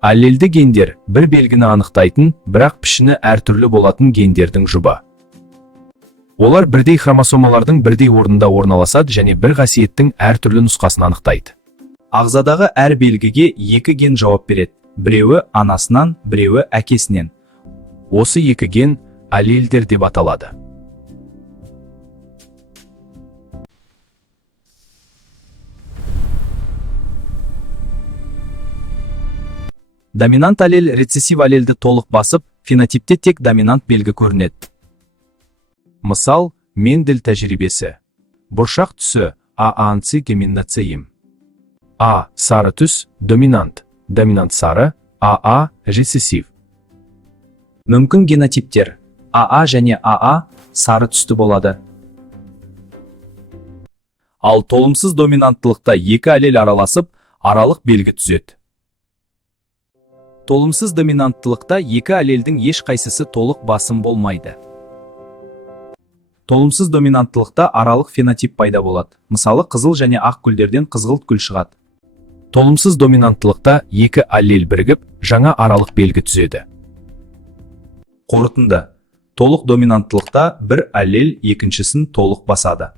Аллельді гендер бір белгіні анықтайтын, бірақ пішіні әртүрлі болатын гендердің жұбы. Олар бірдей хромосомалардың бірдей орнында орналасады және бір қасиеттің әртүрлі нұсқасын анықтайды. Ағзадағы әр белгіге екі ген жауап береді. Біреуі анасынан, біреуі әкесінен. Осы екі ген аллельдер деп аталады. Доминант аллель рецессив аллельді толық басып, фенотипте тек доминант белгі көрінеді. Мысал, Мендель тәжірибесі. Бұршақ түсі ААНЦ геминноцейм. А. Сары түс доминант, доминант сары, АА рецессив. Мүмкін генотиптер АА және АА сары түсті болады. Ал толымсыз доминанттылықта екі аллель араласып, аралық белгі түзеді. Толымсыз доминанттылықта екі аллельдің еш қайсысы толық басым болмайды. Толымсыз доминанттылықта аралық фенотип пайда болады. Мысалы, қызыл және ақ гүлдерден қызғылт гүл шығады. Толымсыз доминанттылықта екі аллель бірігіп, жаңа аралық белгі түзеді. Қорытынды. Толық доминанттылықта бір аллель екіншісін толық басады.